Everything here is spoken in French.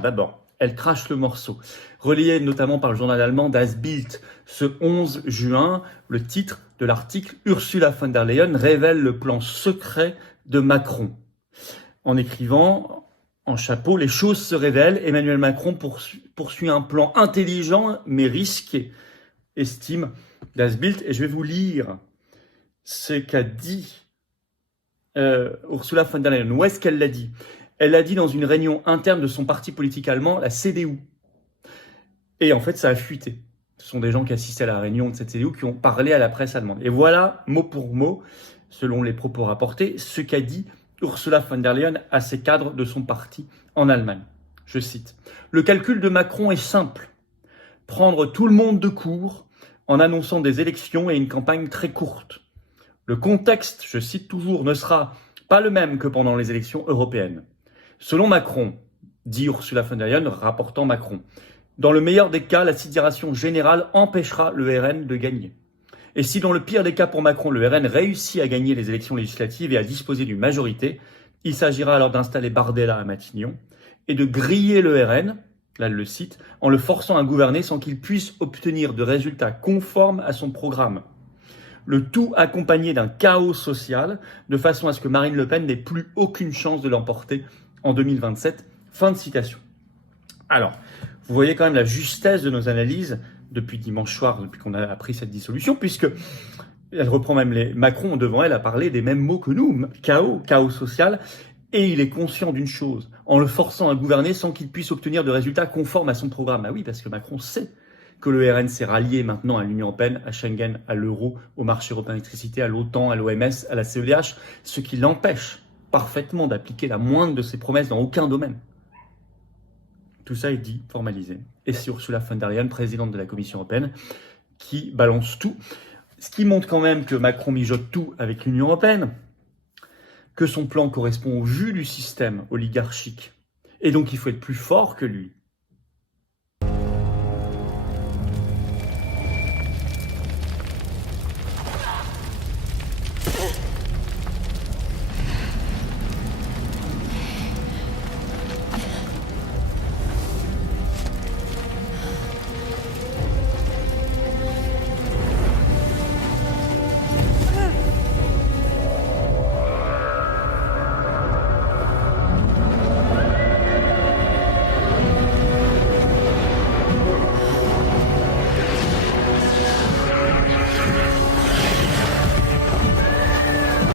D'abord, elle crache le morceau. Relayé notamment par le journal allemand Das Bild ce 11 juin, le titre de l'article « Ursula von der Leyen révèle le plan secret de Macron ». En écrivant en chapeau, les choses se révèlent, Emmanuel Macron poursuit un plan intelligent mais risqué, estime Das Bild. Et je vais vous lire ce qu'a dit Ursula von der Leyen. Où est-ce qu'elle l'a dit ? Elle l'a dit dans une réunion interne de son parti politique allemand, la CDU. Et en fait, ça a fuité. Ce sont des gens qui assistaient à la réunion de cette CDU qui ont parlé à la presse allemande. Et voilà, mot pour mot, selon les propos rapportés, ce qu'a dit Ursula von der Leyen à ses cadres de son parti en Allemagne. Je cite. « Le calcul de Macron est simple. Prendre tout le monde de court en annonçant des élections et une campagne très courte. Le contexte, je cite toujours, ne sera pas le même que pendant les élections européennes. Selon Macron, dit Ursula von der Leyen, rapportant Macron, dans le meilleur des cas, la sidération générale empêchera le RN de gagner. Et si dans le pire des cas pour Macron, le RN réussit à gagner les élections législatives et à disposer d'une majorité, il s'agira alors d'installer Bardella à Matignon et de griller le RN, là elle le cite, en le forçant à gouverner sans qu'il puisse obtenir de résultats conformes à son programme. Le tout accompagné d'un chaos social, de façon à ce que Marine Le Pen n'ait plus aucune chance de l'emporter en 2027. » Fin de citation. Alors, vous voyez quand même la justesse de nos analyses depuis dimanche soir, depuis qu'on a appris cette dissolution, puisque elle reprend même Macron devant elle a parlé des mêmes mots que nous, chaos social, et il est conscient d'une chose, en le forçant à gouverner sans qu'il puisse obtenir de résultats conformes à son programme. Ah oui, parce que Macron sait que le RN s'est rallié maintenant à l'Union européenne, à Schengen, à l'euro, au marché européen d'électricité, à l'OTAN, à l'OMS, à la CEDH, ce qui l'empêche parfaitement d'appliquer la moindre de ses promesses dans aucun domaine. Tout ça est dit, formalisé. Et c'est Ursula von der Leyen, présidente de la Commission européenne, qui balance tout. Ce qui montre quand même que Macron mijote tout avec l'Union européenne, que son plan correspond au jus du système oligarchique. Et donc il faut être plus fort que lui.